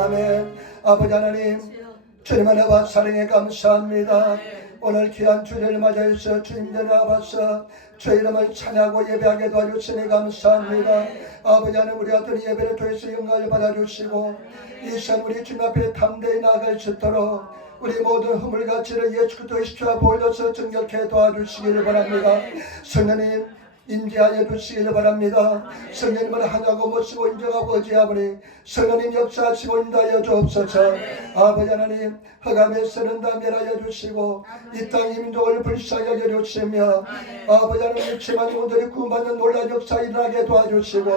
아멘. 아버지 하나님, 주님의 은혜와 사랑에 감사합니다. 오늘 귀한 주일을 맞이해서 주님 전에 와서 주 이름을 찬양하고 예배하게 도와주시니 감사합니다. 아버지 하나님, 우리 아들 예배를 통해서 영광을 받아주시고 이 시간 우리 주님 앞에 담대히 나아갈 수 있도록 우리 모든 허물가치를 예수 그리스도의 십자가 보혈로서 정결케 도와주시기를 바랍니다. 성령님 인지하여 주시기를 바랍니다. 성령님을 하나고 모시고 인정하고 의지하오니 성령님 역사하시고 인도하여 주옵소서. 아버지 하나님, 흑암에 서는 다 멸하여 주시고 이 땅 민족을 불쌍히 여겨 주시며 아버지 하나님, 치만 영혼들이 구원받는 놀라운 역사 일어나게 도와주시고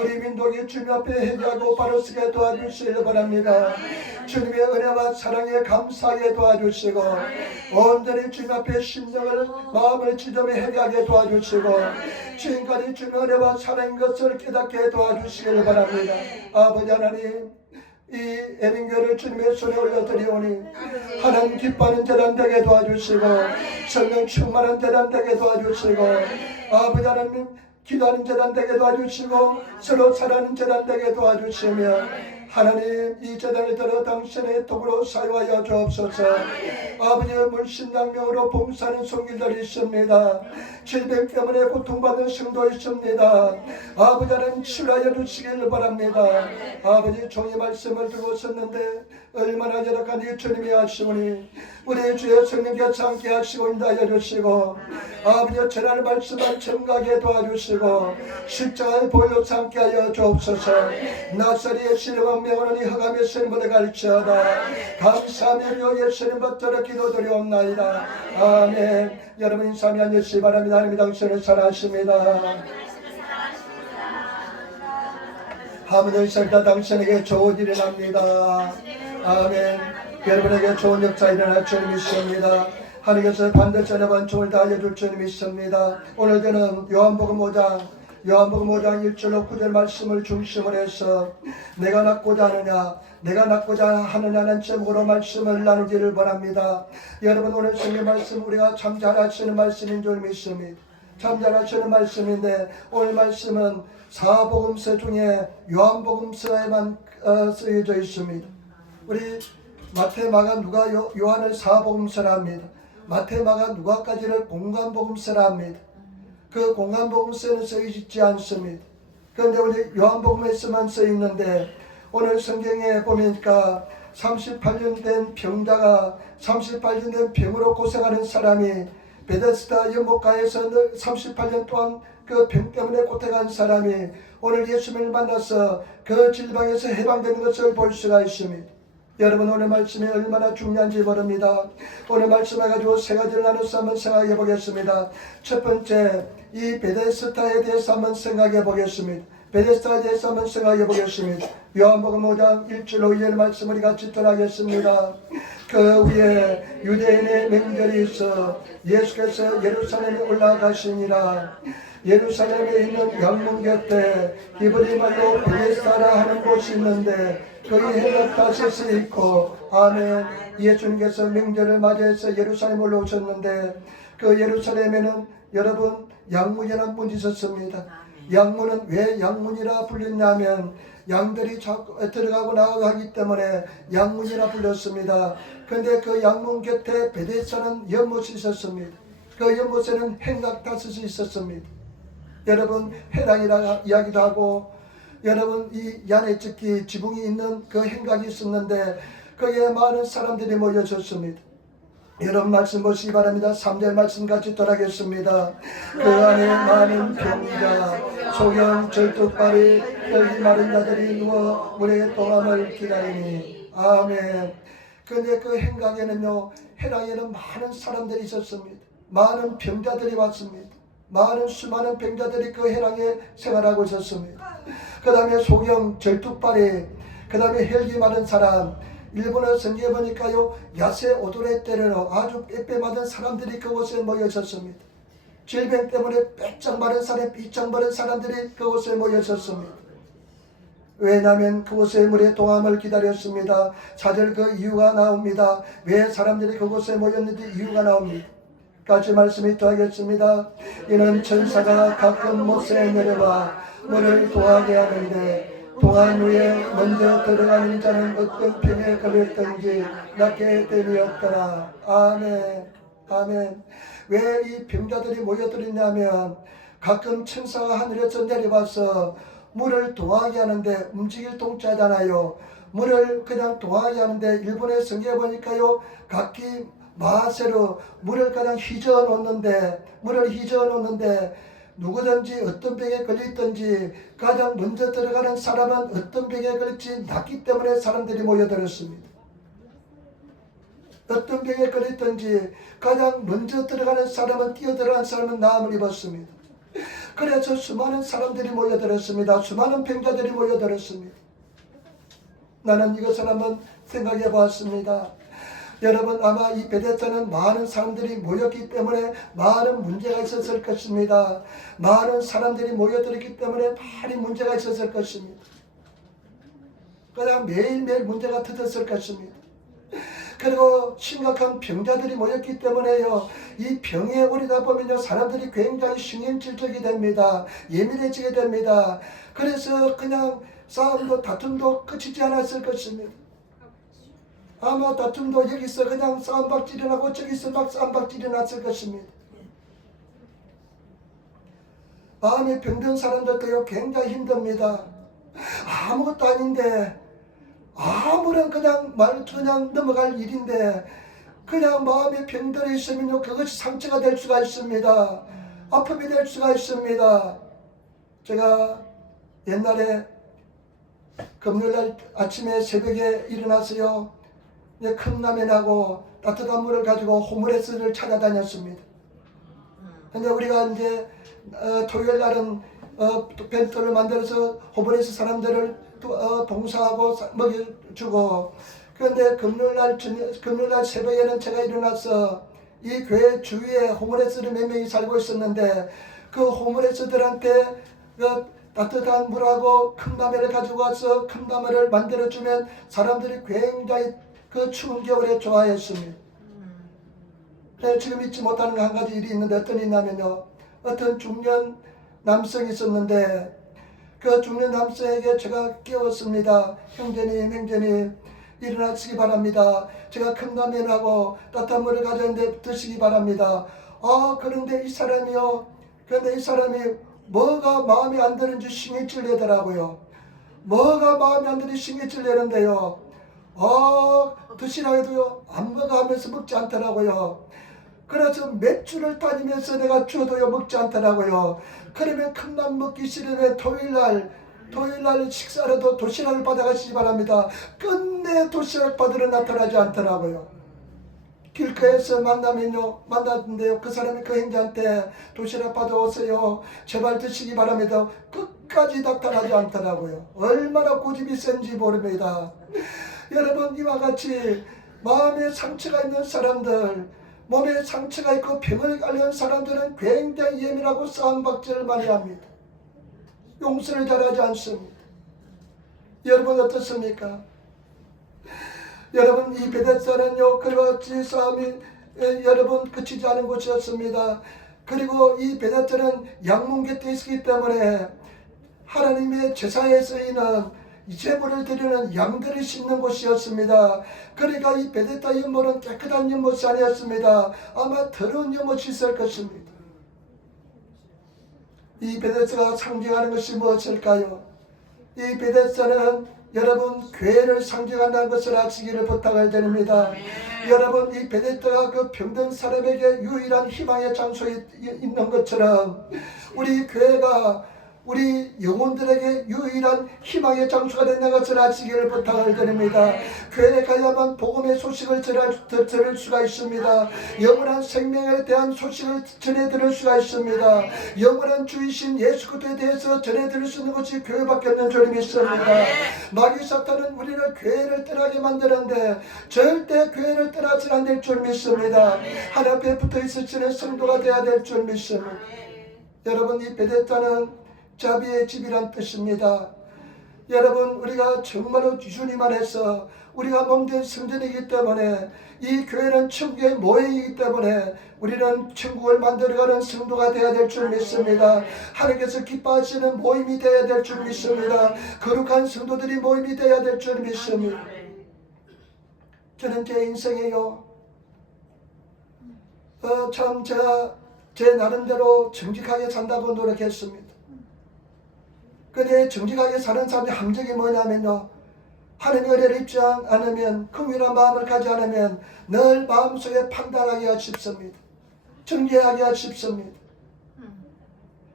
우리 민족이 주님 앞에 회개하고 바로 서게 도와주시기를 바랍니다. 주님의 은혜와 사랑에 감사하게 도와주시고 온전히 주님 앞에 심령을 마음을 지점에 회개하게 도와주시고 지금까지 주님의 은혜와 사랑인 것을 깨닫게 도와주시기를 바랍니다. 아버지 하나님, 이 애민교를 주님의 손에 올려드리오니 하나님 기뻐하는 재단 되게 도와주시고 성령 충만한 재단 되게 도와주시고 아버지 하나님 기도하는 재단 되게 도와주시고 서로 사랑하는 재단 되게 도와주시며 하나님, 이 재단을 들어 당신의 도구로 사용하여 주옵소서. 아버지의 물신당명으로 봉사하는 손길들이 있습니다. 질병 때문에 고통받는 성도 있습니다. 아버지 하나님 치유하여 주시기를 바랍니다. 아버지 종이 말씀을 들고 있었는데 얼마나 열악한 이 주님이 하시오니 우리 주의 성령께서 함께 하시고 인도하여 주시고 아버지의 전하는 말씀을 정각에 도와주시고 십자가의 보혈로 함께 하여 주옵소서. 나사리의 신령한 명언이 흑암의 선물을 가르치어다 감사하며 예수님 받들어 기도드리옵나이다. 아멘. 여러분 인사하며 앉으시기 바랍니다. 하나님 당신을 사랑하십니다. 하늘을 살다 당신에게 좋은 일이 납니다. 아멘. 여러분에게 좋은 역사 일어날 주님 있습니다. 하나님께서 반드시 여러분 종을 다 알려줄 주님 있습니다. 오늘 저는 요한복음 5장 1절로 9절 말씀을 중심으로 해서 내가 낳고자 하느냐는 제목으로 말씀을 나누기를 바랍니다. 여러분, 오늘 성경 말씀 우리가 참 잘 아시는 말씀인 줄 믿습니다. 참 잘 아시는 말씀인데 오늘 말씀은 사복음서 중에 요한복음서에만 쓰여져 있습니다. 우리 마태, 마가, 누가, 요한을 사복음서라 합니다. 마태, 마가, 누가까지를 공간복음서라 합니다. 그 공간복음서는 쓰여있지 않습니다. 그런데 우리 요한복음에서만 쓰여있는데 오늘 성경에 보니까 38년 된 병자가 38년 된 병으로 고생하는 사람이 베데스다 연못가에서 38년 동안 그 병 때문에 고생한 사람이 오늘 예수님을 만나서 그 질병에서 해방되는 것을 볼 수가 있습니다. 여러분, 오늘 말씀이 얼마나 중요한지 모릅니다. 오늘 말씀을 가지고 세 가지를 나눠서 한번 생각해 보겠습니다. 첫 번째, 이 베데스다에 대해서 한번 생각해 보겠습니다. 베데스다에 대해서 한번 생각해 보겠습니다. 요한복음 5장 1절로 2절 말씀 우리 같이 전하겠습니다. 그 위에 유대인의 명절이 있어 예수께서 예루살렘에 올라가시니라. 예루살렘에 있는 양문 곁에 히브리 말로 베데스다라 하는 곳이 있는데 거기 해가 다섯이 있고 아멘. 예수님께서 명절을 맞이해서 예루살렘에 올라오셨는데 그 예루살렘에는 여러분 양문이라는 문이 있었습니다. 양문은 왜 양문이라 불렸냐면 양들이 자꾸 들어가고 나가기 때문에 양문이라 불렸습니다. 그런데 그 양문 곁에 베데스다는 연못이 있었습니다. 그 연못에는 행각 다섯이 있었습니다. 여러분, 해랑이라 이야기도 하고 여러분 이 야네츠키 지붕이 있는 그 행각이 있었는데 거기에 많은 사람들이 모여졌습니다. 여러분 말씀 보시기 바랍니다. 3절 말씀 같이 돌아가겠습니다. 그 안에 많은 병자, 소경, 절뚝발이, 혈기 마른 자들이 누워 물의 동함을 기다리니 아멘. 그런데 그 행각에는요, 해랑에는 많은 사람들이 있었습니다. 많은 병자들이 왔습니다. 수많은 병자들이 그 해랑에 생활하고 있었습니다. 그 다음에 소경, 절뚝발이, 그 다음에 혈기 마른 사람, 일본어 성경에 보니까요, 야세 오도레 때려로 아주 빼빼마른 사람들이 그곳에 모여 있었습니다. 질병 때문에 빼짝 마른 사람, 삐짝 마른 사람들이 그곳에 모여 있었습니다. 왜냐하면 그곳에 물의 동함을 기다렸습니다. 4절 그 이유가 나옵니다. 왜 사람들이 그곳에 모였는지 이유가 나옵니다. 같이 말씀이 더하겠습니다. 이는 천사가 가끔 못에 내려와 물을 도하게 하는데 동안 후에 먼저 들어가는 자는 어떤 병에 걸렸든지 낫게 됨이 없더라. 아멘. 아멘. 왜 이 병자들이 모여들었냐면 가끔 천사가 하늘에서 내려와서 물을 동하게 하는데 움직일 동자잖아요. 물을 그냥 동하게 하는데 일본의 성경에 보니까요, 각기 마세로 물을 그냥 휘저어 놓는데 누구든지 어떤 병에 걸렸든지 가장 먼저 들어가는 사람은 어떤 병에 걸릴지 낫기 때문에 사람들이 모여들었습니다. 어떤 병에 걸렸든지 가장 먼저 들어가는 사람은, 뛰어들어간 사람은 나음을 입었습니다. 그래서 수많은 사람들이 모여들었습니다. 수많은 병자들이 모여들었습니다. 나는 이것을 한번 생각해 보았습니다. 여러분, 아마 이 베데스다는 많은 사람들이 모였기 때문에 많은 문제가 있었을 것입니다. 많은 사람들이 모여들었기 때문에 많이 문제가 있었을 것입니다. 그냥 매일매일 문제가 터졌을 것입니다. 그리고 심각한 병자들이 모였기 때문에요, 이 병에 오르다 보면요, 사람들이 굉장히 신경질적이 됩니다. 예민해지게 됩니다. 그래서 그냥 싸움도 다툼도 끝이지 않았을 것입니다. 아마 다툼도 여기서 그냥 싸움박질이 나고 저기서 막 싸움박질이 났을 것입니다. 마음이 병든 사람들도요, 굉장히 힘듭니다. 아무것도 아닌데, 아무런 그냥 넘어갈 일인데 그냥 마음이 병들어 있으면요, 그것이 상처가 될 수가 있습니다. 아픔이 될 수가 있습니다. 제가 옛날에 금요일날 아침에 새벽에 일어나서요, 컵라면하고 따뜻한 물을 가지고 호물에스를 찾아다녔습니다. 근데 우리가 이제 토요일날은 벤토를 만들어서 호물에스 사람들을 봉사하고 먹여주고, 그런데 금요일날 새벽에는 제가 일어나서 이 교회 주위에 호물에스를 몇 명이 살고 있었는데 그 호물에스들한테 그 따뜻한 물하고 컵라면을 가지고 와서 컵라면을 만들어주면 사람들이 굉장히 그 추운 겨울에 좋아했습니다. 그래서 지금 잊지 못하는 한 가지 일이 있는데 어떤 일이냐면요, 어떤 중년 남성이 있었는데 그 중년 남성에게 제가 깨웠습니다. 형제님 일어나시기 바랍니다. 제가 컵라면하고 따뜻한 물을 가져왔는데 드시기 바랍니다. 그런데 이 사람이 뭐가 마음에 안 드는지 신경질 내더라고요. 뭐가 마음에 안 드는지 신경질 내는데요, 드시라 해도요, 안 먹어 하면서 먹지 않더라고요. 그래서 몇 주를 다니면서 내가 줘도요, 먹지 않더라고요. 그러면 컵라면 먹기 싫으면 토요일날 식사라도 도시락을 받아가시기 바랍니다. 끝내 도시락 받으러 나타나지 않더라고요. 길가에서 만났는데요, 그 사람이 그 행자한테 도시락 받아오세요, 제발 드시기 바랍니다. 끝까지 나타나지 않더라고요. 얼마나 고집이 센지 모릅니다. 여러분, 이와 같이 마음에 상처가 있는 사람들, 몸에 상처가 있고 병을 앓는 사람들은 굉장히 예민하고 싸움박질을 많이 합니다. 용서를 잘하지 않습니다. 여러분 어떻습니까? 여러분, 이 베데스다는요, 그렇지 싸움이 여러분 그치지 않은 곳이었습니다. 그리고 이 베데스다는 양문 곁에 있었기 때문에 하나님의 제사에 쓰이는 제물을 드리는 양들을 씻는 곳이었습니다. 그러니까 이 베데스다 연못은 깨끗한 연못이 아니었습니다. 아마 더러운 연못이 있을 것입니다. 이 베데스다가 상징하는 것이 무엇일까요? 이 베데스다는 여러분 교회를 상징한다는 것을 아시기를 부탁을 드립니다. 여러분, 이 베데스다가 그 병든 사람에게 유일한 희망의 장소에 있는 것처럼 우리 교회가 우리 영혼들에게 유일한 희망의 장소가 되는 것을 아시기를 부탁을 드립니다. 교회에 가야만 복음의 소식을 들을 수가 있습니다. 영원한 생명에 대한 소식을 전해 들을 수가 있습니다. 영원한 주이신 예수 그리스도에 대해서 전해 들을 수 있는 것이 교회밖에 없는 줄 믿습니다. 마귀 사탄은 우리를 교회를 떠나게 만드는데 절대 교회를 떠나지 않을 줄 믿습니다. 하나님 앞에 붙어 있으시는 성도가 되어야 될 줄 믿습니다. 여러분, 이 베데스다는 자비의 집이란 뜻입니다. 여러분, 우리가 정말로 주님 안에서 우리가 몸된 성전이기 때문에, 이 교회는 천국의 모형이기 때문에 우리는 천국을 만들어가는 성도가 되어야 될 줄 믿습니다. 하나님께서 기뻐하시는 모임이 되어야 될 줄 믿습니다. 거룩한 성도들이 모임이 되어야 될 줄 믿습니다. 저는 제 인생에요, 참 제가 제 나름대로 정직하게 산다고 노력했습니다. 근데 정직하게 사는 사람의 함정이 뭐냐면요, 하나님의 은혜를 입지 않으면, 긍휼한 마음을 가지 않으면 늘 마음속에 판단하기가 쉽습니다. 정죄하기가 쉽습니다.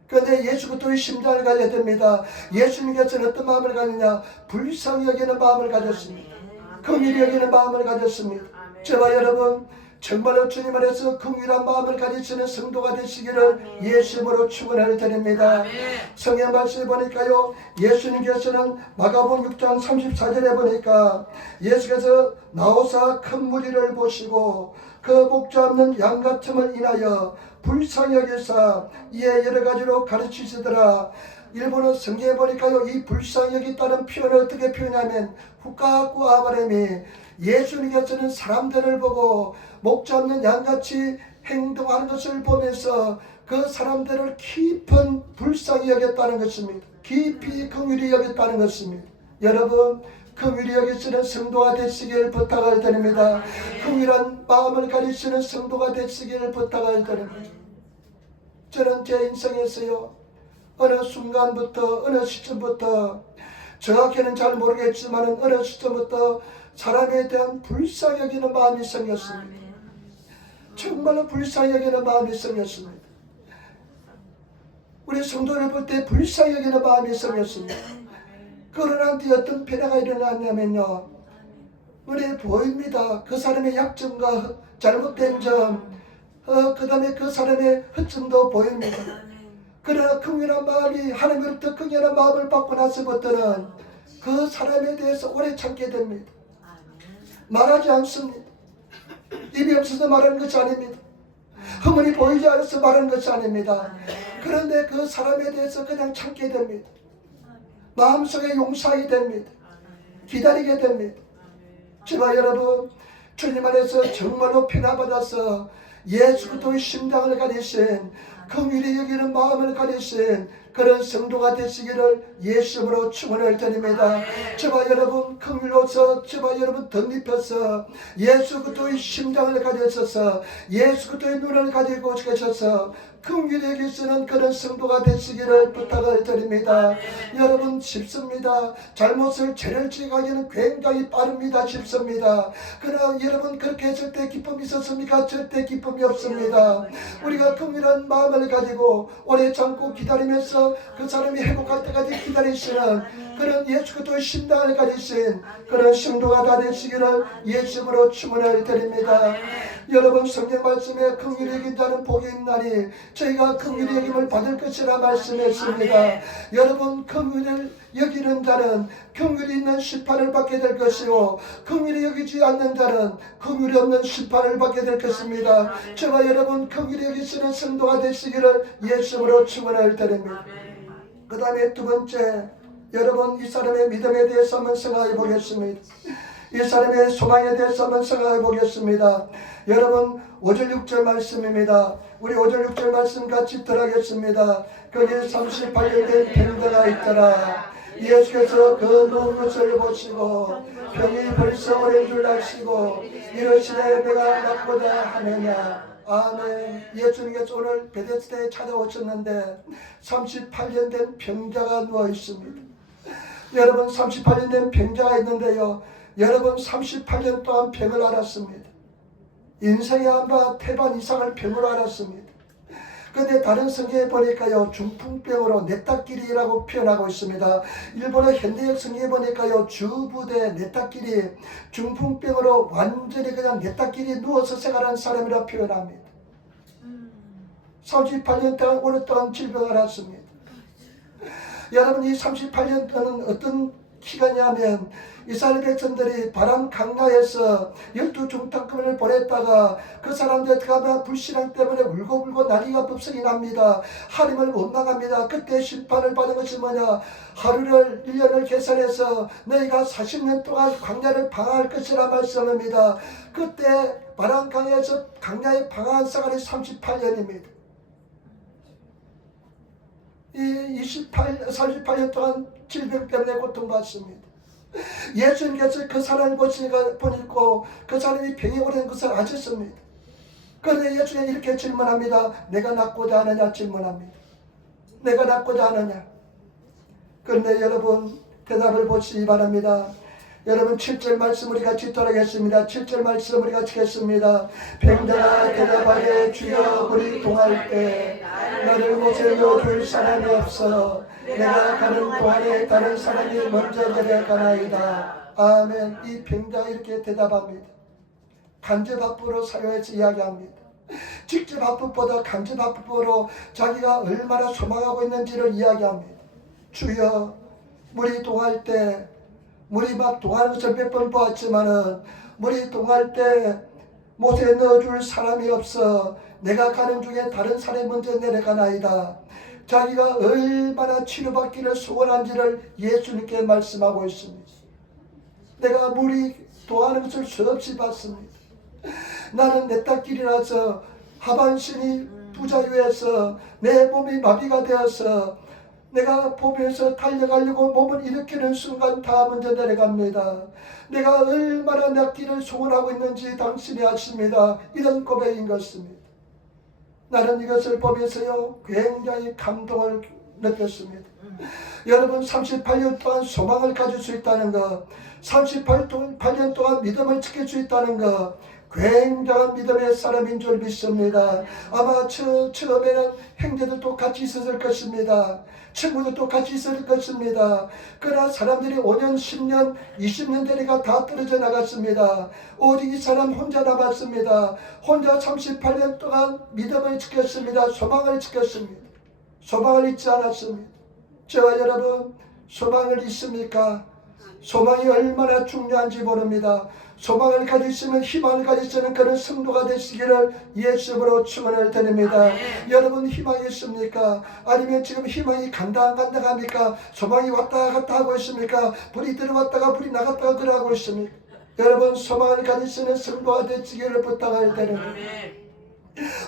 그런데 예수 그리스도의 심장을 가져야 됩니다. 예수님께서는 어떤 마음을 가지냐? 불쌍히 여기는 마음을 가졌습니다. 긍휼히 여기는 마음을 가졌습니다. 저와 여러분, 정말로 주님 안에서 긍휼한 마음을 가지시는 성도가 되시기를 예수님으로 축원을 드립니다. 성경 말씀에 보니까요, 예수님께서는 마가복음 6장 34절에 보니까 예수께서 나오사 큰 무리를 보시고 그 목자 없는 양 같음을 인하여 불쌍히 여기사 이에 여러 가지로 가르치시더라. 일본어 성경에 보니까요, 이 불쌍히 여기다는 표현을 어떻게 표현하면, 후카쿠 아바렘이 예수님께서는 사람들을 보고 목자 없는 양같이 행동하는 것을 보면서 그 사람들을 깊은 불쌍히 여겼다는 것입니다. 깊이 긍휼히 여겼다는 것입니다. 여러분, 긍휼히 여기시는 성도가 되시길 부탁을 드립니다. 긍휼한 마음을 가지시는 성도가 되시길 부탁을 드립니다. 저는 제 인생에서요, 어느 순간부터, 어느 시점부터, 정확히는 잘 모르겠지만 어느 시점부터 사람에 대한 불쌍히 여기는 마음이 생겼습니다. 정말로 불쌍히 여기는 마음이 생겼습니다. 우리 성도를 볼 때 불쌍히 여기는 마음이 생겼습니다. 그러나 뒤에 어떤 변화가 일어났냐면요, 눈에 보입니다. 그 사람의 약점과 잘못된 점, 그 다음에 그 사람의 허점도 보입니다. 그러나 긍휼한 마음이, 하나님으로부터 긍휼한 마음을 받고 나서부터는 그 사람에 대해서 오래 참게 됩니다. 말하지 않습니다. 입이 없어서 말하는 것이 아닙니다. 허물이 보이지 않아서 말하는 것이 아닙니다. 그런데 그 사람에 대해서 그냥 참게 됩니다. 마음속에 용서하게 됩니다. 기다리게 됩니다. 저와 여러분, 주님 안에서 정말로 변화받아서 예수 그리스도의 심장을 가리신, 긍휼히 여기는 마음을 가리신 그런 성도가 되시기를 예수님으로 축원을 드립니다. 저와 여러분, 긍휼로서 저와 여러분 덧입혀서 예수 그리스도의 심장을 가지셔서 예수 그리스도의 눈을 가지고 계셔서 긍휼히 여기시는 그런 성도가 되시기를 부탁을 드립니다. 여러분, 쉽습니다. 잘못을 죄를 지각하기는 굉장히 빠릅니다. 쉽습니다. 그러나 여러분, 그렇게 했을 때 기쁨이 있었습니까? 절대 기쁨이 없습니다. 우리가 긍휼한 마음을 가지고 오래 참고 기다리면서 그 사람이 회복할 때까지 기다리시는 그런 예수 그리스도의 심장을 가지신 그런 성도가 다 되시기를 예수님으로 축원을 드립니다. 여러분, 성경 말씀에 긍휼히 여긴 자는 복이 있나니 저희가 긍휼히 여김을 받을 것이라 말씀했습니다. 여러분, 긍휼을 여기는 자는 긍휼이 있는 심판을 받게 될 것이요, 긍휼히 여기지 않는 자는 긍휼이 없는 심판을 받게 될 것입니다. 저와 여러분, 긍휼히 여기시는 성도가 되시기를 예수님으로 축원을 드립니다. 그 다음에 두 번째, 여러분, 이 사람의 믿음에 대해서 한번 생각해 보겠습니다. 이 사람의 소망에 대해서 한번 생각해 보겠습니다. 여러분, 5절 6절 말씀입니다. 우리 5절 6절 말씀 같이 들어가겠습니다. 거기 38년 된 병자가 있더라. 예수께서 그 누운 것을 보시고 병이 벌써 오랜 줄 아시고 이러시되 내가 낫고자 하느냐. 아멘. 예수님께서 오늘 베데스다에 찾아오셨는데 38년 된 병자가 누워 있습니다. 여러분, 38년 된 병자가 있는데요, 여러분, 38년 동안 병을 앓았습니다. 인생의 한바 태반 이상을 병으로 앓았습니다. 그런데 다른 성경에 보니까요, 중풍병으로 네타끼리라고 표현하고 있습니다. 일본어 현대역 성경에 보니까요, 주부대 네타끼리, 중풍병으로 완전히 그냥 네타끼리 누워서 생활한 사람이라 표현합니다. 38년 동안 오랫동안 질병을 앓았습니다. 여러분, 이 38년 동안 어떤 기간이냐면 이스라엘 백성들이 바람 강야에서 12중탁금을 보냈다가 그 사람들 가면 불신앙 때문에 울고불고 난리가 법석이 납니다. 하나님을 못 나갑니다. 그때 심판을 받은 것이 뭐냐? 하루를 1년을 계산해서 너희가 40년 동안 광야를 방황할 것이라 말씀합니다. 그때 바람 강야에서 광야에 방황한 시간이 38년입니다. 이 38년 동안 질병 때문에 고통받습니다. 예수님께서 그 사람을 보니까 그 사람이 병이 오래된 것을 아셨습니다. 그런데 예수님이 이렇게 질문합니다. 내가 낫고자 하느냐 질문합니다. 내가 낫고자 하느냐. 그런데 여러분 대답을 보시기 바랍니다. 여러분 7절 말씀 우리 같이 따라하겠습니다. 7절 말씀 우리 같이 하겠습니다. 병자가 대답하되 주여 우리 동할 때 나를 못에 넣어줄 사람이 없어 내가 가는 동안에 다른 사람이 먼저 내려가나이다. 아멘. 이 병자가 이렇게 대답합니다. 간접합부로 사용해서 이야기합니다. 직접합부보다 간접합부로 자기가 얼마나 소망하고 있는지를 이야기합니다. 주여 물이 동할 때 물이 막 동하는 것을 몇 번 보았지만은 물이 동할 때 못에 넣어줄 사람이 없어 내가 가는 중에 다른 사람이 먼저 내려가나이다. 자기가 얼마나 치료받기를 소원한지를 예수님께 말씀하고 있습니다. 내가 물이 동하는 것을 수없이 봤습니다. 나는 내 딸길이라서 하반신이 부자유해서 내 몸이 마비가 되어서 내가 보면서 달려가려고 몸을 일으키는 순간 다 먼저 내려갑니다. 내가 얼마나 내 길을 소원하고 있는지 당신이 아십니다. 이런 고백인 것입니다. 나는 이것을 보면서요 굉장히 감동을 느꼈습니다. 여러분 38년 동안 소망을 가질 수 있다는 것, 38년 동안 믿음을 지킬 수 있다는 것, 굉장한 믿음의 사람인 줄 믿습니다. 아마 처음에는 형제들도 같이 있었을 것입니다. 친구들도 같이 있을 것입니다. 그러나 사람들이 5년, 10년, 20년 되니까 다 떨어져 나갔습니다. 오직 이 사람 혼자 남았습니다. 혼자 38년 동안 믿음을 지켰습니다. 소망을 지켰습니다. 소망을 잊지 않았습니다. 저와 여러분 소망을 잊습니까? 소망이 얼마나 중요한지 모릅니다. 소망을 가지시면 희망을 가지시는 그런 성도가 되시기를 예수님으로 축원을 드립니다. 여러분 희망이 있습니까? 아니면 지금 희망이 간다 안 간다 합니까? 소망이 왔다 갔다 하고 있습니까? 불이 들어왔다가 불이 나갔다가 그러고 있습니까? 여러분 소망을 가지시는 성도가 되시기를 부탁을 드립니다.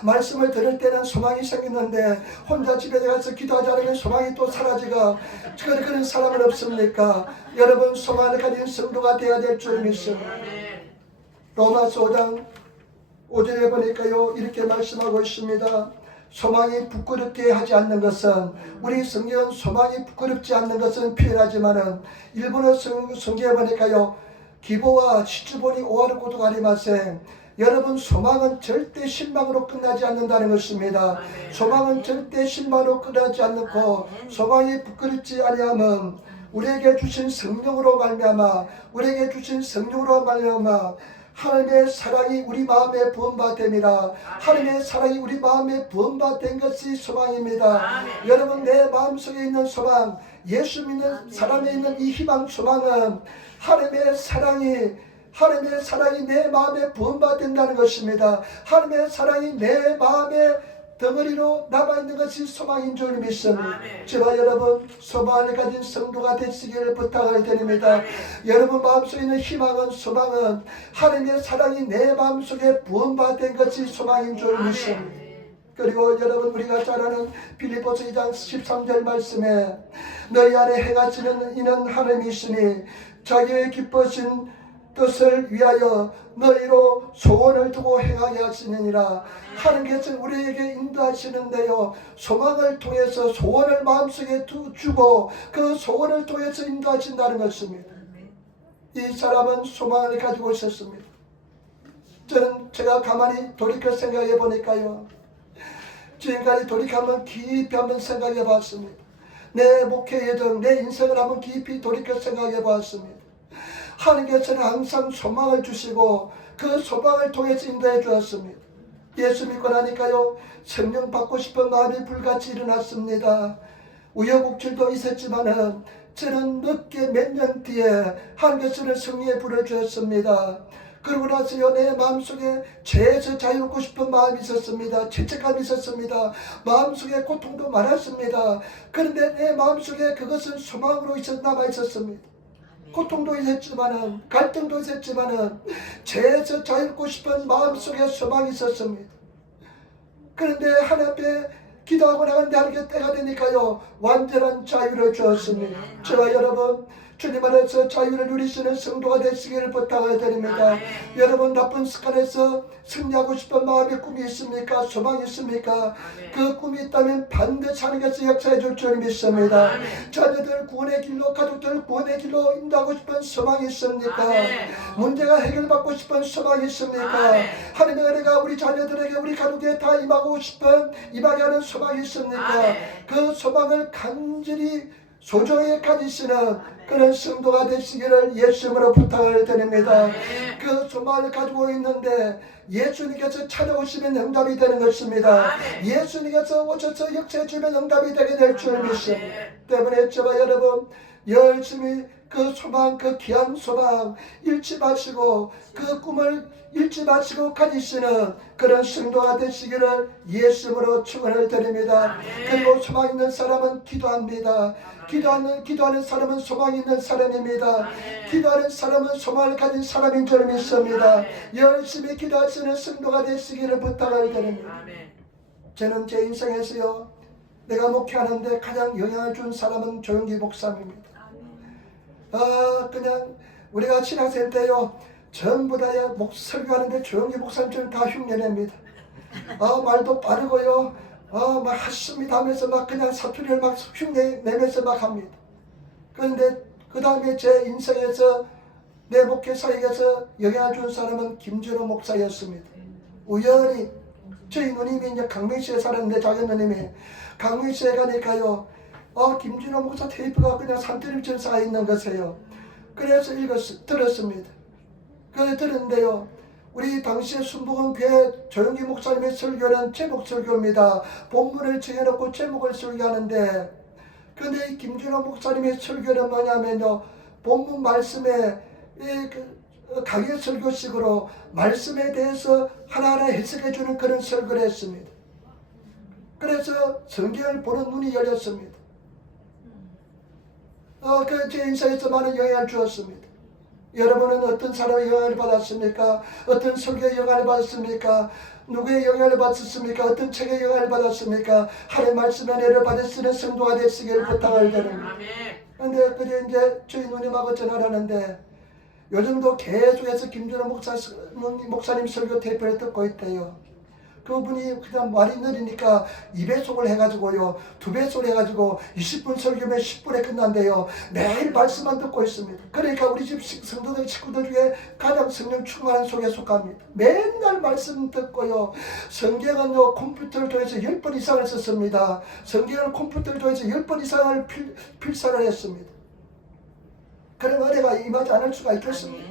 말씀을 들을 때는 소망이 생겼는데 혼자 집에 가서 기도하지 않으면 소망이 또 사라지가 그런 사람은 없습니까? 여러분 소망을 가진 성도가 되어야 될 줄 믿습니다. 로마서 5장 5절에 보니까요 이렇게 말씀하고 있습니다. 소망이 부끄럽게 하지 않는 것은, 우리 성경은 소망이 부끄럽지 않는 것은 표현하지만은 일본어 성경에 보니까요 기보와 시주본이 오하르 고도가리마세. 여러분 소망은 절대 실망으로 끝나지 않는다는 것입니다. 소망은 절대 실망으로 끝나지 않고 소망이 부끄럽지 아니하면 우리에게 주신 성령으로 말미암아 하나님의 사랑이 우리 마음에 부음받됨이라. 하나님의 사랑이 우리 마음에 부음받된 것이 소망입니다. 여러분 내 마음속에 있는 소망, 예수 믿는 사람에 있는 이 희망 소망은 하나님의 사랑이 내 마음에 부음받는다는 것입니다. 하나님의 사랑이 내 마음에 덩어리로 남아있는 것이 소망인 줄 믿습니다. 제가 여러분 소망을 가진 성도가 되시기를 부탁을 드립니다. 여러분 마음속에 있는 희망은 소망은 하나님의 사랑이 내 마음속에 부음받은 것이 소망인 줄 믿습니다. 그리고 여러분 우리가 잘 아는 빌립보서 2장 13절 말씀에 너희 안에 해가 지는 이는 하나님이시니 자기의 기뻐진 뜻을 위하여 너희로 소원을 두고 행하게 하시느니라. 하나님께서 우리에게 인도하시는데요 소망을 통해서 소원을 마음속에 주고 그 소원을 통해서 인도하신다는 것입니다. 이 사람은 소망을 가지고 있었습니다. 제가 가만히 돌이켜 생각해 보니까요 지금까지 돌이켜 깊이 한번 생각해 봤습니다. 내 목회 여정, 내 인생을 한번 깊이 돌이켜 생각해 봤습니다. 하나님께서는 항상 소망을 주시고 그 소망을 통해서 인도해 주었습니다. 예수 믿고 나니까요 성령 받고 싶은 마음이 불같이 일어났습니다. 우여곡절도 있었지만은 저는 늦게 몇 년 뒤에 하나님께서는 승리의 불을 주었습니다. 그러고 나서요, 내 마음속에 죄에서 자유롭고 싶은 마음이 있었습니다. 죄책감이 있었습니다. 마음속에 고통도 많았습니다. 그런데 내 마음속에 그것은 소망으로 남아 있었습니다. 고통도 있었지만은, 갈등도 있었지만은, 죄에서 자유롭고 싶은 마음속에 소망이 있었습니다. 그런데 하나님 앞에 기도하고 나가는데 하나님께 때가 되니까요, 완전한 자유를 주었습니다. 저와 여러분, 주님 안에서 자유를 누리시는 성도가 되시기를 부탁을 드립니다. 여러분, 나쁜 습관에서 승리하고 싶은 마음의 꿈이 있습니까? 소망이 있습니까? 그 꿈이 있다면 반드시 하나님께서 역사해 줄 줄 믿습니다. 자녀들 구원의 길로, 가족들 구원의 길로 인도하고 싶은 소망이 있습니까? 문제가 해결받고 싶은 소망이 있습니까? 하나님의 은혜가 우리 자녀들에게, 우리 가족에 다 임하고 싶은, 임하게 하는 소망이 있습니까? 그 소망을 간절히 소중하게 가지시는 그런 성도가 되시기를 예수님으로 부탁을 드립니다. 그 소망을 가지고 있는데 예수님께서 찾아오시면 응답이 되는 것입니다. 예수님께서 오셔서 역사해 주면 응답이 되게 될 줄 믿습니다. 때문에 저와 여러분, 열심히 그 소망, 그 귀한 소망 잃지 마시고, 그 꿈을 잃지 마시고 가지시는 그런 성도가 되시기를 예수님으로 축원을 드립니다. 그리고 소망 있는 사람은 기도합니다. 기도하는 사람은 소망이 있는 사람입니다. 기도하는 사람은 소망을 가진 사람인 줄 믿습니다. 열심히 기도하시는 성도가 되시기를 부탁을 드립니다. 저는 제 인생에서요, 내가 목회하는데 가장 영향을 준 사람은 조영기 목사입니다. 그냥 우리가 신학생 때요, 전부 다 설교하는데 조영기 목사님 다 흉내냅니다. 말도 빠르고요, 막 하십니다 하면서 막 그냥 사투리를 막 흉내내면서 막 합니다. 그런데 그 다음에 제 인생에서, 내 목회사역에서 영향을 준 사람은 김준호 목사였습니다. 우연히 저희 누님이 이제 강명시에 살았는데, 작은 누님이 강명시에 가니까요, 김준호 목사 테이프가 그냥 산더미처럼 쌓여있는 것이에요. 그래서 들었습니다. 그래서 들었는데요, 우리 당시에 순복음교회 조영기 목사님의 설교는 제목 설교입니다. 본문을 정해놓고 제목을 설교하는데, 그런데 이 김준호 목사님의 설교는 뭐냐면요, 본문 말씀에 강의 설교식으로 말씀에 대해서 하나하나 해석해주는 그런 설교를 했습니다. 그래서 성경을 보는 눈이 열렸습니다. 제 인생에서 많은 영향을 주었습니다. 여러분은 어떤 사람의 영향을 받았습니까? 어떤 설교의 영향을 받았습니까? 누구의 영향을 받았습니까? 어떤 책의 영향을 받았습니까? 하나님의 말씀의 은혜를 받으시는 성도가 되시기를 부탁을 드립니다. 그런데 그게 이제 저희 누님하고 전화를 하는데, 요즘도 계속해서 김준호 목사님 설교 테이프를 듣고 있대요. 그분이 그냥 말이 느리니까 2배속을 해가지고요, 2배속을 해가지고 20분 설교면 10분에 끝난대요. 매일 말씀만 듣고 있습니다. 그러니까 우리 집 성도들, 식구들 중에 가장 성령 충만한 속에 속합니다. 맨날 말씀 듣고요, 성경은요 컴퓨터를 통해서 10번 이상을 썼습니다. 성경을 컴퓨터를 통해서 10번 이상을 필사를 했습니다. 그런 은혜가 임하지 않을 수가 있겠습니까?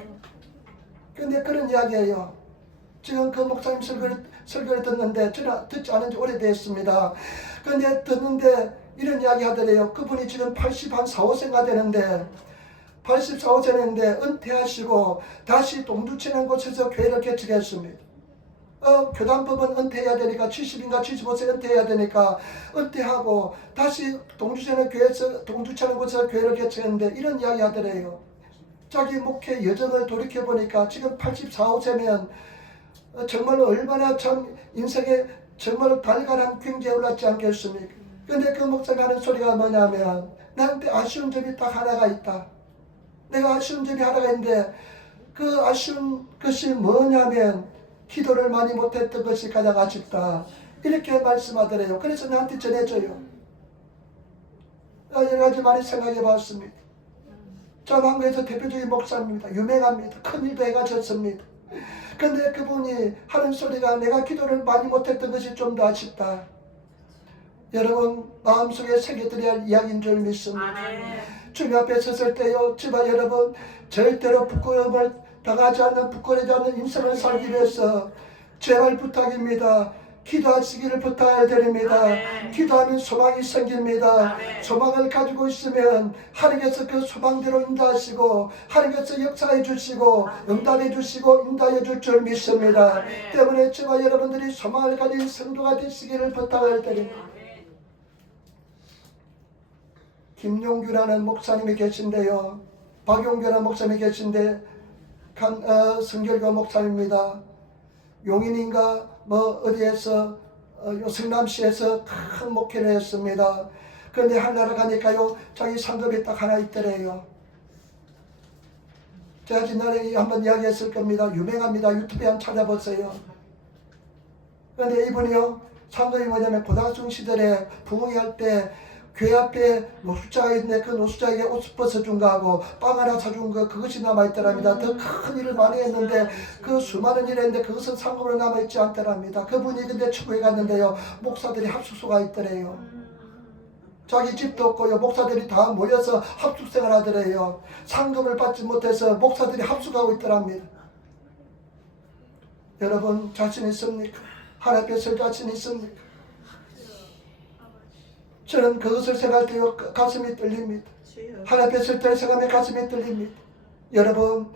그런데 그런 이야기예요. 지금 그 목사님 설교를 듣는데, 저는 듣지 않은 지 오래됐습니다. 그런데 듣는데 이런 이야기 하더래요. 그분이 지금 84~85세가 되는데, 84~85세인데 은퇴하시고 다시 동두천이라는 곳에서 교회를 개척했습니다. 교단법은 은퇴해야 되니까, 70인가 75세 은퇴해야 되니까 은퇴하고 다시 동두천의 곳에서 교회를 개척했는데, 이런 이야기 하더래요. 자기 목회 여정을 돌이켜보니까 지금 84~85세면 정말로 얼마나 참 인생에 정말로 달가난 경지에 올랐지 않겠습니까? 그런데 그 목사가 하는 소리가 뭐냐면, 나한테 아쉬운 점이 딱 하나가 있다. 내가 아쉬운 점이 하나가 있는데, 그 아쉬운 것이 뭐냐면 기도를 많이 못했던 것이 가장 아쉽다. 이렇게 말씀하더래요. 그래서 나한테 전해줘요. 여러 가지 많이 생각해 봤습니다. 저 한국에서 대표적인 목사입니다. 유명합니다. 큰 일도 해가셨습니다. 그런데 그분이 하는 소리가, 내가 기도를 많이 못했던 것이 좀 더 아쉽다. 여러분, 마음속에 새겨드려야 할 이야기인 줄 믿습니다. 주님 앞에 섰을 때요, 제발 여러분, 절대로 부끄러움을 당하지 않는, 부끄러지 않는 인생을 살기 위해서 제발 부탁입니다. 기도하시기를 부탁드립니다. 아멘. 기도하면 소망이 생깁니다. 아멘. 소망을 가지고 있으면 하나님께서 그 소망대로 인도하시고 하나님께서 역사해 주시고 응답해 주시고 인도해 줄 줄 믿습니다. 아멘. 때문에 저와 여러분들이 소망을 가진 성도가 되시기를 부탁을 드립니다. 김용규라는 목사님이 계신데요. 박용규라는 목사님이 계신데 성결교 목사입니다. 용인인가 뭐 어디에서 성남시에서 큰 목회를 했습니다. 그런데 하늘나라 가니까요 자기 상급이 딱 하나 있더래요. 제가 지난해 한번 이야기했을 겁니다. 유명합니다. 유튜브에 한번 찾아보세요. 그런데 이분이요 상급이 뭐냐면 고등학생 시절에 부흥회 할 때 교회 앞에 노숙자가 있는데 그 노숙자에게 옷 벗어준 거하고 빵 하나 사준 거 그것이 남아있더랍니다. 더 큰 일을 많이 했는데 그 수많은 일을 했는데 그것은 상급으로 남아있지 않더랍니다. 그분이 근데 천국에 갔는데요 목사들이 합숙소가 있더래요. 자기 집도 없고요 목사들이 다 모여서 합숙생을 하더래요. 상급을 받지 못해서 목사들이 합숙하고 있더랍니다. 여러분 자신 있습니까? 하나님 앞에 설 자신 있습니까? 저는 그것을 생각할 때 가슴이 떨립니다. 하나님 앞에 설 때 생각하면 가슴이 떨립니다. 여러분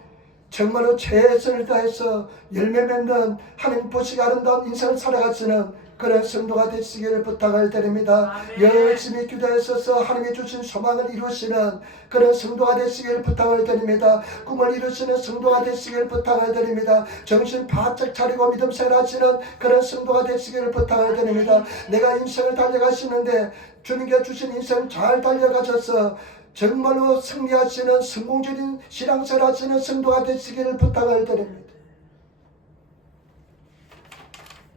정말로 최선을 다해서 열매 맺는 하나님 보시기 아름다운 인생을 살아가시는 그런 성도가 되시기를 부탁을 드립니다. 아멘. 열심히 기도하셔서 하나님이 주신 소망을 이루시는 그런 성도가 되시기를 부탁을 드립니다. 꿈을 이루시는 성도가 되시기를 부탁을 드립니다. 정신 바짝 차리고 믿음 생활하시는 그런 성도가 되시기를 부탁을 드립니다. 내가 인생을 달려가시는데 주님께 주신 인생 잘 달려가셔서 정말로 승리하시는 성공적인 신앙생활 하시는 성도가 되시기를 부탁을 드립니다.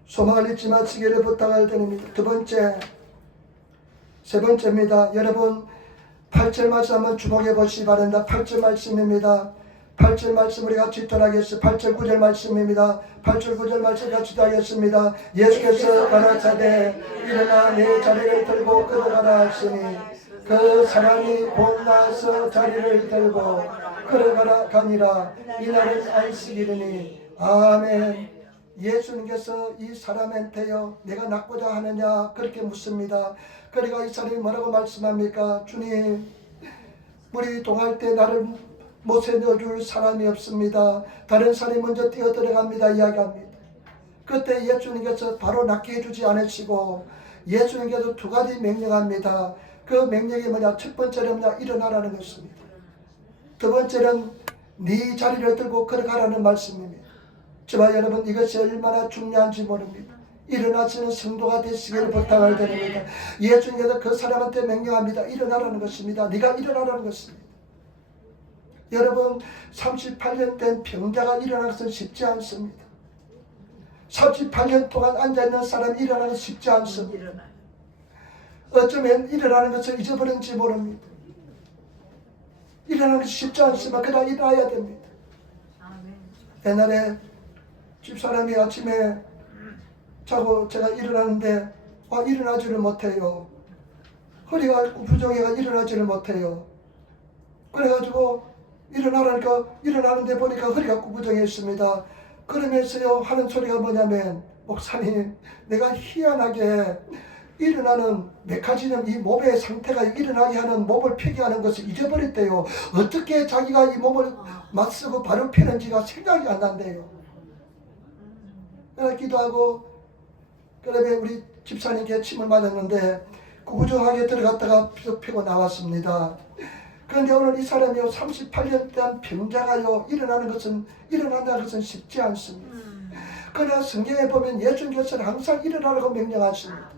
소망을 잊지 마시기를 부탁을 드립니다. 세 번째입니다. 여러분 8절 말씀 한번 주목해 보시기 바랍니다. 8절 말씀입니다. 8절 말씀 우리 같이 돌아가겠습니다. 8절 9절 말씀입니다. 8절 9절 말씀 같이 돌아가겠습니다. 예수께서 가라사대 일어나 내 자리를 들고 걸어가라 하시니 그 사람이 곧 나서 자리를 들고 걸어가라 가니라 이날은 안식일이니 아멘. 예수님께서 이 사람한테요 내가 낫고자 하느냐 그렇게 묻습니다. 그러니까 이 사람이 뭐라고 말씀합니까? 주님 우리 동할 때 나를 못에 넣어줄 사람이 없습니다. 다른 사람이 먼저 뛰어들어갑니다 이야기합니다. 그때 예수님께서 바로 낫게 해주지 않으시고 예수님께서 두 가지 명령합니다. 그 명령이 뭐냐? 첫 번째는 뭐냐? 일어나라는 것입니다. 두 번째는 네 자리를 들고 걸어가라는 말씀입니다. 저와 여러분 이것이 얼마나 중요한지 모릅니다. 일어나시는 성도가 되시기를 부탁을 드립니다. 예수님께서 그 사람한테 명령합니다. 일어나라는 것입니다. 네가 일어나라는 것입니다. 여러분 38년 된 병자가 일어나는 것은 쉽지 않습니다. 38년 동안 앉아있는 사람이 일어나는 것은 쉽지 않습니다. 어쩌면 일어나는 것을 잊어버린지 모릅니다. 일어나는 것이 쉽지 않지만 그러나 일어나야 됩니다. 옛날에 집사람이 아침에 자고 제가 일어나는데 일어나지를 못해요. 허리가 구부정해가 일어나지를 못해요. 그래가지고 일어나라니까 일어나는데 보니까 허리가 구부정했습니다. 그러면서요 하는 소리가 뭐냐면 목사님 내가 희한하게 일어나는 메커니즘 이 몸의 상태가 일어나게 하는 몸을 펴게 하는 것을 잊어버렸대요. 어떻게 자기가 이 몸을 맞서고 바로 펴는지가 생각이 안 난대요. 그래서 기도하고 그다음에 우리 집사님께 침을 맞았는데 구부정하게 들어갔다가 펴고 나왔습니다. 그런데 오늘 이 사람이요 38년 동안 병자가요 일어난다는 것은 쉽지 않습니다. 그러나 성경에 보면 예수님께서는 항상 일어나라고 명령하십니다.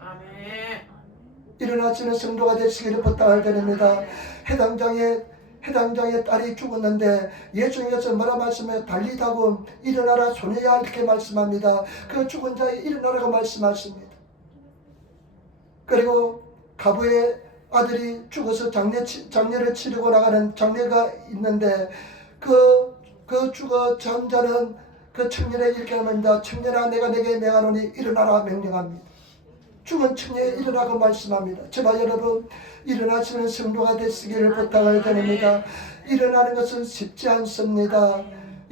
일어나시는 성도가 되시기를 부탁을 드립니다. 해당장의 딸이 죽었는데 예수님께서 뭐라 말씀해? 달리다고 일어나라 소녀야 이렇게 말씀합니다. 그 죽은 자에 일어나라고 말씀하십니다. 그리고 가부의 아들이 죽어서 장례를 치르고 나가는 장례가 있는데 그 죽어 전자는 그 청년에게 이렇게 합니다. 청년아 내가 내게 명하노니 일어나라 명령합니다. 죽은 청년에 일어나고 말씀합니다. 제발 여러분 일어나시는 성도가 되시기를 부탁을 드립니다. 일어나는 것은 쉽지 않습니다.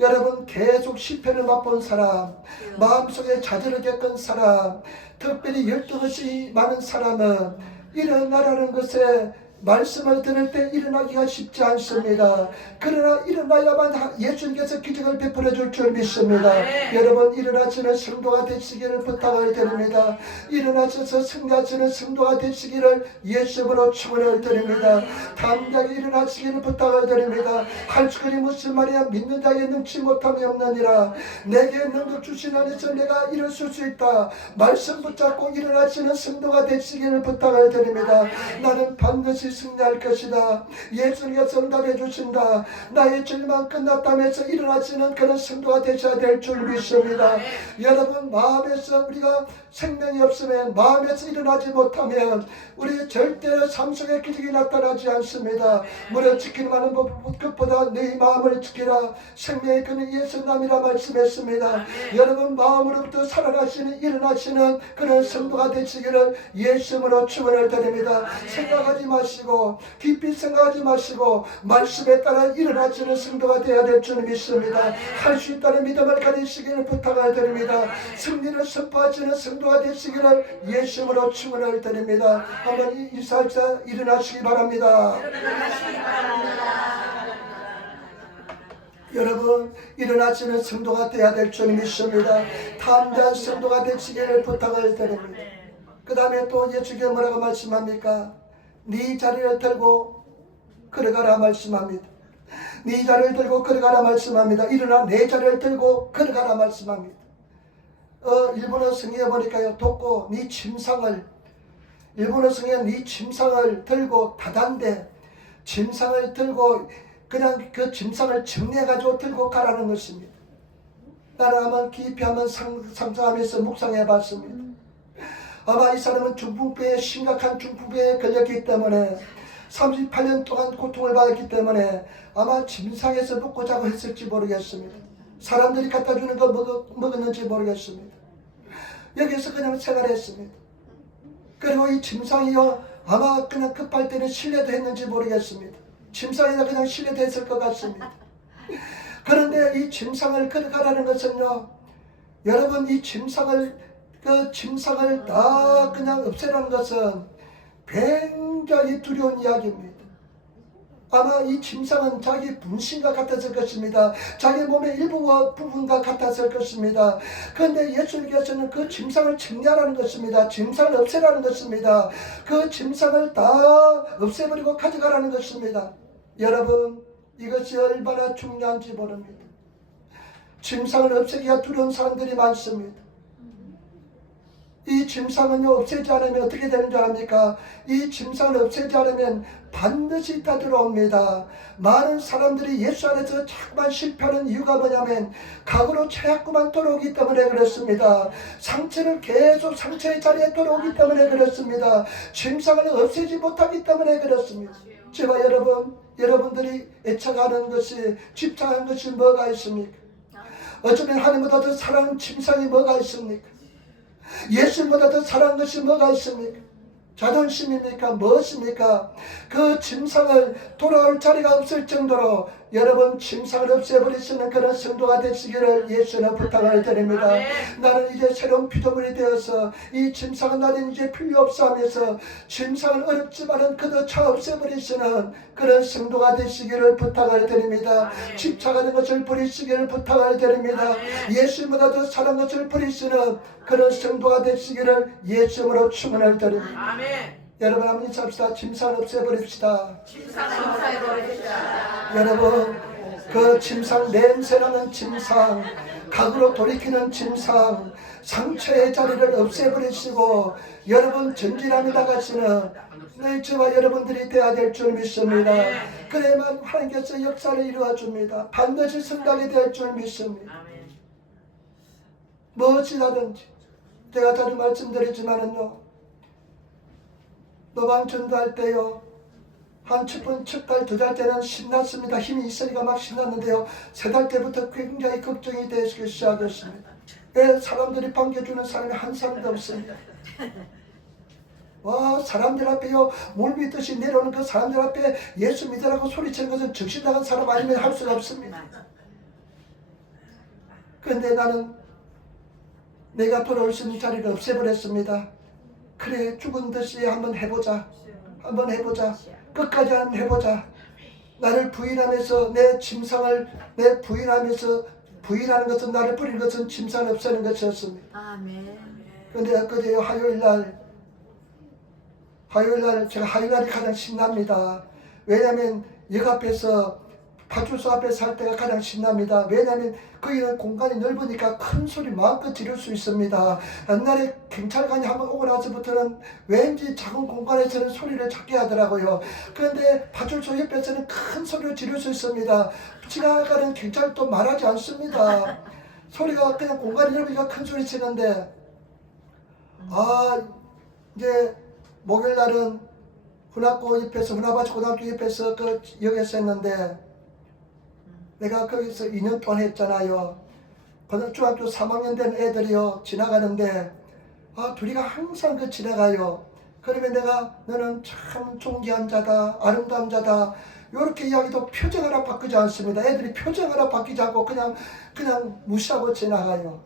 여러분 계속 실패를 맛본 사람, 마음속에 좌절을 겪은 사람, 특별히 열등것이 많은 사람은 일어나라는 것에 말씀을 들을 때 일어나기가 쉽지 않습니다. 그러나 일어나야만 예수님께서 기적을 베풀어 줄 줄 믿습니다. 여러분 일어나시는 성도가 되시기를 부탁을 드립니다. 일어나셔서 승리하시는 성도가 되시기를 예수님으로 축원을 드립니다. 담대하게 일어나시기를 부탁을 드립니다. 할 수건이 무슨 말이야. 믿는 자에게 능치 못함이 없느니라. 내게 능력 주신 안에서 내가 일어설 수 있다. 말씀 붙잡고 일어나시는 성도가 되시기를 부탁을 드립니다. 나는 반드시 승리할 것이다. 예수님께서 응답해 주신다. 나의 절망 끝났다면서 일어나시는 그런 성도가 되셔야 될 줄 믿습니다. 여러분 마음에서 우리가 생명이 없으면, 마음에서 일어나지 못하면 우리 절대로 삶 속에 기적이 나타나지 않습니다. 무릇 지키는 많은 것보다 네 마음을 지키라. 생명의 근원 예수님이라 말씀했습니다. 여러분 마음으로부터 살아나시는 일어나시는 그런 성도가 되시기를 예수님으로 축원을 드립니다. 생각하지 마시고 깊이 생각하지 마시고 말씀에 따라 일어나시는 성도가 되어야 될 줄 믿습니다. 할 수 있다는 믿음을 가지시기를 부탁을 드립니다. 승리를 선포하시는 성도가 되시기를 예수님으로 축원을 드립니다. 한번 인사합시다. 일어나시기 바랍니다. 여러분 일어나시는 성도가 되어야 될 줄 믿습니다. 담대한 성도가 되시기를 부탁을 드립니다. 그 다음에 또 예수께서 뭐라고 말씀합니까? 네 자리를 들고 걸어가라 말씀합니다. 네 자리를 들고 걸어가라 말씀합니다. 일어나 내 자리를 들고 걸어가라 말씀합니다. 일본어 성경에 보니까요, 돕고 네 침상을, 일본어 성경에 네 침상을 들고 다단데, 침상을 들고 그냥 그 짐상을 정리해가지고 들고 가라는 것입니다. 나는 아마 깊이 한번 상상하면서 묵상해 봤습니다. 아마 이 사람은 중풍병에, 심각한 중풍병에 걸렸기 때문에 38년 동안 고통을 받았기 때문에 아마 짐상에서 먹고 자고 했을지 모르겠습니다. 사람들이 갖다 주는 거 먹었는지 모르겠습니다. 여기서 그냥 생활했습니다. 그리고 이 짐상이요, 아마 그냥 급할 때는 실례도 했는지 모르겠습니다. 짐상에다 그냥 실례됐을 것 같습니다. 그런데 이 짐상을 걸어가라는 것은요, 여러분 이 짐상을 다 그냥 없애라는 것은 굉장히 두려운 이야기입니다. 아마 이 짐상은 자기 분신과 같았을 것입니다. 자기 몸의 일부 부분과 같았을 것입니다. 그런데 예수님께서는 그 짐상을 정리하라는 것입니다. 짐상을 없애라는 것입니다. 그 짐상을 다 없애버리고 가져가라는 것입니다. 여러분 이것이 얼마나 중요한지 모릅니다. 짐상을 없애기가 두려운 사람들이 많습니다. 이 짐상은요, 없애지 않으면 어떻게 되는 줄 압니까? 이 짐상을 없애지 않으면 반드시 다 들어옵니다. 많은 사람들이 예수 안에서 자꾸만 실패하는 이유가 뭐냐면 각으로 죄악구만 돌아오기 때문에 그렇습니다. 상처를 계속 상처의 자리에 돌아오기 때문에 그렇습니다. 짐상을 없애지 못하기 때문에 그렇습니다. 제가 여러분들이 애착하는 것이, 집착하는 것이 뭐가 있습니까? 어쩌면 하나님보다 더 사랑하는 짐상이 뭐가 있습니까? 예수님보다 더 사랑하는 것이 뭐가 있습니까? 자존심입니까? 무엇입니까? 그 짐상을 돌아올 자리가 없을 정도로 여러분 짐상을 없애버리시는 그런 성도가 되시기를 예수는 부탁을 드립니다. 나는 이제 새로운 피조물이 되어서 이 짐상은 나는 이제 필요 없어 하면서 짐상은 어렵지만은 그도 차 없애버리시는 그런 성도가 되시기를 부탁을 드립니다. 집착하는 것을 버리시기를 부탁을 드립니다. 예수님보다 더 사랑하는 것을 버리시는 그런 성도가 되시기를 예수님으로 축원을 드립니다. 여러분 한번 인사합시다. 짐상 없애버립시다. 여러분 그 짐상, 냄새나는 짐상, 각으로 돌이키는 짐상, 상처의 자리를 없애버리시고 여러분 전진함에 나가시는 저와 여러분들이 되어야 될 줄 믿습니다. 그래야만 하나님께서 역사를 이루어줍니다. 반드시 성당이 될 줄 믿습니다. 무엇이라든지 제가 자주 말씀드리지만은요, 노방 전도할 때요, 한 첫 달, 두 달 때는 신났습니다. 힘이 있으니까 막 신났는데요, 세 달 때부터 굉장히 걱정이 되기 시작했습니다. 왜 사람들이 반겨주는 사람이 한 사람도 없습니다. 와, 사람들 앞에요, 물 믿듯이 내려오는 그 사람들 앞에 예수 믿으라고 소리치는 것은 적신당한 사람 아니면 할 수가 없습니다. 그런데 나는 내가 돌아올 수 있는 자리를 없애버렸습니다. 그래, 죽은 듯이 한번 해보자. 한번 해보자. 끝까지 한번 해보자. 나를 부인하면서 내 짐상을 내 부인하면서 부인하는 것은 나를 뿌리는 것은 짐상을 없애는 것이었습니다. 아멘. 그런데 엊그제 화요일날 제가 화요일날이 가장 신납니다. 왜냐하면 역 앞에서 파출소 앞에 살 때가 가장 신납니다. 왜냐하면 거기는 공간이 넓으니까 큰 소리 마음껏 지를 수 있습니다. 옛날에 경찰관이 한번 오고 나서부터는 왠지 작은 공간에서는 소리를 작게 하더라고요. 그런데 파출소 옆에서는 큰 소리를 지를 수 있습니다. 지나가는 경찰도 말하지 않습니다. 소리가 그냥 공간이 넓으니까 큰 소리 치는데, 이제 목요일날은 훈합고 옆에서 훈합아치 고등학교 옆에서 그 역에서 했는데, 내가 거기서 2년 동안 했잖아요. 중학교 3학년 된 애들이요 지나가는데 둘이가 항상 그 지나가요. 그러면 내가 너는 참 존귀한 자다, 아름다운 자다, 이렇게 이야기도 표정 하나 바꾸지 않습니다. 애들이 표정 하나 바뀌지 않고 그냥 무시하고 지나가요.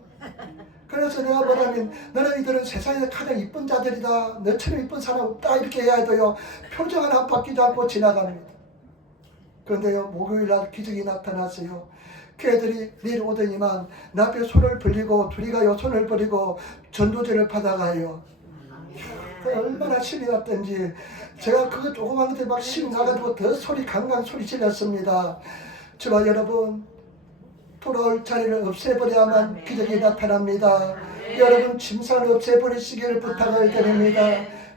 그래서 내가 뭐냐면 너는 이들은 세상에서 가장 이쁜 자들이다, 너처럼 이쁜 사람 없다, 이렇게 해야 해도요 표정 하나 바뀌지 않고 지나갑니다. 그런데요, 목요일날 기적이 나타났어요. 그 애들이 내려오더니만 내 앞에 손을 벌리고 둘이가요 손을 벌리고 전도제를 받아가요. 얼마나 신이 났던지 제가 그거 조그만 것들 막 신이 나가지고 더 강강 소리 질렀습니다. 저와 여러분, 돌아올 자리를 없애버려야만 기적이 나타납니다. 여러분, 짐상을 없애버리시기를 부탁을 드립니다.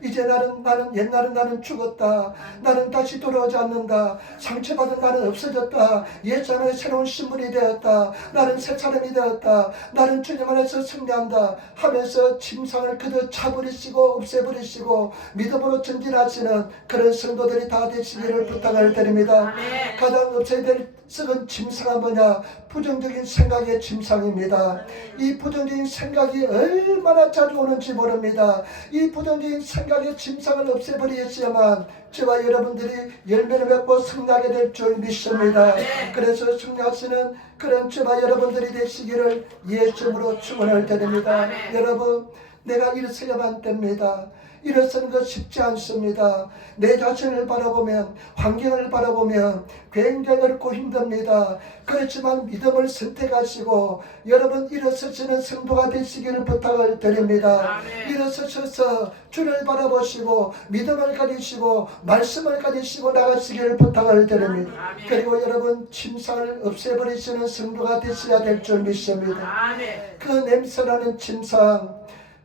이제 옛날은 나는 죽었다. 나는 다시 돌아오지 않는다. 상처받은 나는 없어졌다. 옛사람의 새로운 신분이 되었다. 나는 새 사람이 되었다. 나는 주님 안에서 승리한다 하면서 짐상을 그저 차버리시고 없애버리시고 믿음으로 전진하시는 그런 성도들이 다 되시기를 부탁을 드립니다. 가장 없애야 될 썩은 짐상은 뭐냐? 부정적인 생각의 짐상입니다. 이 부정적인 생각이 얼마나 자주 오는지 모릅니다. 이 부정적인 생각의 짐상을 없애버리셔야만 저와 여러분들이 열매를 맺고 승리하게 될 줄 믿습니다. 그래서 승리하시는 그런 저와 여러분들이 되시기를 예수님으로 축원을 드립니다. 여러분, 내가 일어서야만 됩니다. 일어서는 것 쉽지 않습니다. 내 자신을 바라보면, 환경을 바라보면 굉장히 어렵고 힘듭니다. 그렇지만 믿음을 선택하시고 여러분 일어서시는 성도가 되시기를 부탁을 드립니다. 일어서셔서 주를 바라보시고 믿음을 가지시고 말씀을 가지시고 나가시기를 부탁을 드립니다. 그리고 여러분, 짐상을 없애버리시는 성도가 되셔야 될 줄 믿습니다. 그 냄새나는 짐상,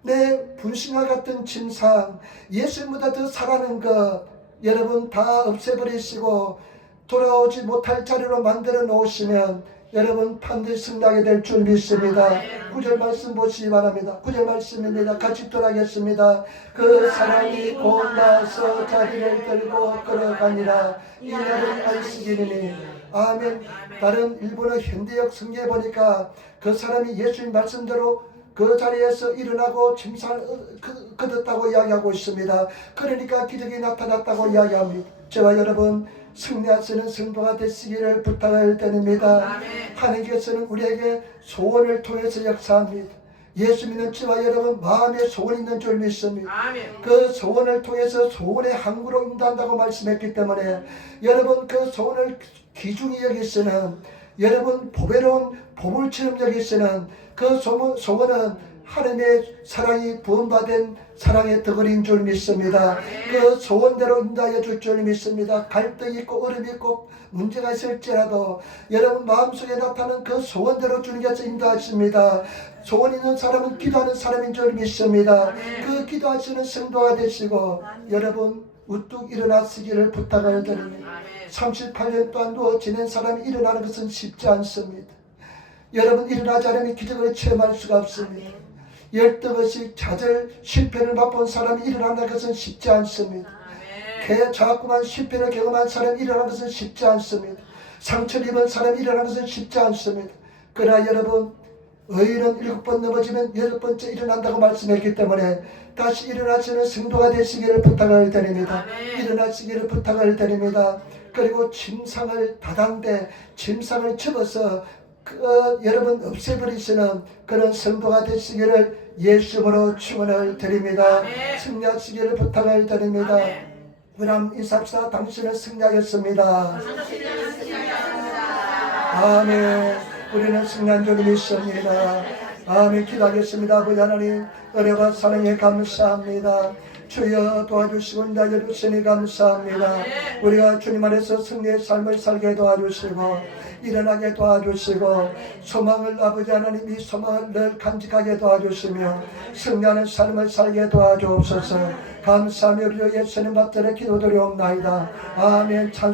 내 분신과 같은 짐상, 예수님보다 더 사랑하는 것 여러분 다 없애버리시고 돌아오지 못할 자리로 만들어 놓으시면 여러분 반드시 승리하게 될 줄 믿습니다. 9절 말씀 보시기 바랍니다. 9절 말씀입니다. 같이 돌아가겠습니다. 그 사람이 곧 나서 자리를 들고 걸어가니라. 이날은 안식일이니. 아멘. 다른 일본어 현대역 성경에 보니까 그 사람이 예수님 말씀대로 그 자리에서 일어나고 짐상을 거뒀다고 이야기하고 있습니다. 그러니까 기적이 나타났다고 이야기합니다. 저와 여러분, 승리하시는 성도가 되시기를 부탁을 드립니다. 하나님께서는 우리에게 소원을 통해서 역사합니다. 예수 믿는 저와 여러분 마음에 소원이 있는 줄 믿습니다. 그 소원을 통해서 소원의 항구로 인도한다고 말씀했기 때문에 여러분 그 소원을 귀중히 여기시는, 여러분 보배로운 보물처럼 여기시는 그 소원은 하나님의 사랑이 부음받은 사랑의 덕을인 줄 믿습니다. 그 소원대로 인도하여 줄 줄 믿습니다. 갈등이 있고 어려움이 있고 문제가 있을지라도 여러분 마음속에 나타나는 그 소원대로 주님께서 인도하십니다. 소원 있는 사람은 기도하는 사람인 줄 믿습니다. 그 기도하시는 성도가 되시고 여러분 우뚝 일어나시기를 부탁을 드립니다. 38년 동안 누워 지낸 사람이 일어나는 것은 쉽지 않습니다. 여러분 일어나지 않으면 기적을 체험할 수가 없습니다. 10번씩 좌절 실패를 맛본 사람이 일어나는 것은 쉽지 않습니다. 자꾸만 실패를 경험한 사람이 일어나는 것은 쉽지 않습니다. 상처를 입은 사람이 일어나는 것은 쉽지 않습니다. 그러나 여러분, 의인은 7번 넘어지면 8번째 일어난다고 말씀했기 때문에 다시 일어나시는 성도가 되시기를 부탁을 드립니다. 일어나시기를 부탁을 드립니다. 그리고 짐상을 다단데 짐상을 접어서 여러분 없애버리시는 그런 성도가 되시기를 예수님으로 축원을 드립니다. 승리하시기를 부탁을 드립니다. 그럼 인사합시다. 당신은 승리하였습니다. 아멘. 우리는 승리한 줄 믿습니다. 아멘. 기도하겠습니다. 아버지 하나님, 은혜와 사랑에 감사합니다. 주여 도와주시고 날려주시니 감사합니다. 우리가 주님 안에서 승리의 삶을 살게 도와주시고 일어나게 도와주시고 소망을 아버지 하나님 이 소망을 늘 간직하게 도와주시며 승리하는 삶을 살게 도와주옵소서. 감사하며 우리 예수님 받들어 기도드리옵나이다. 아멘.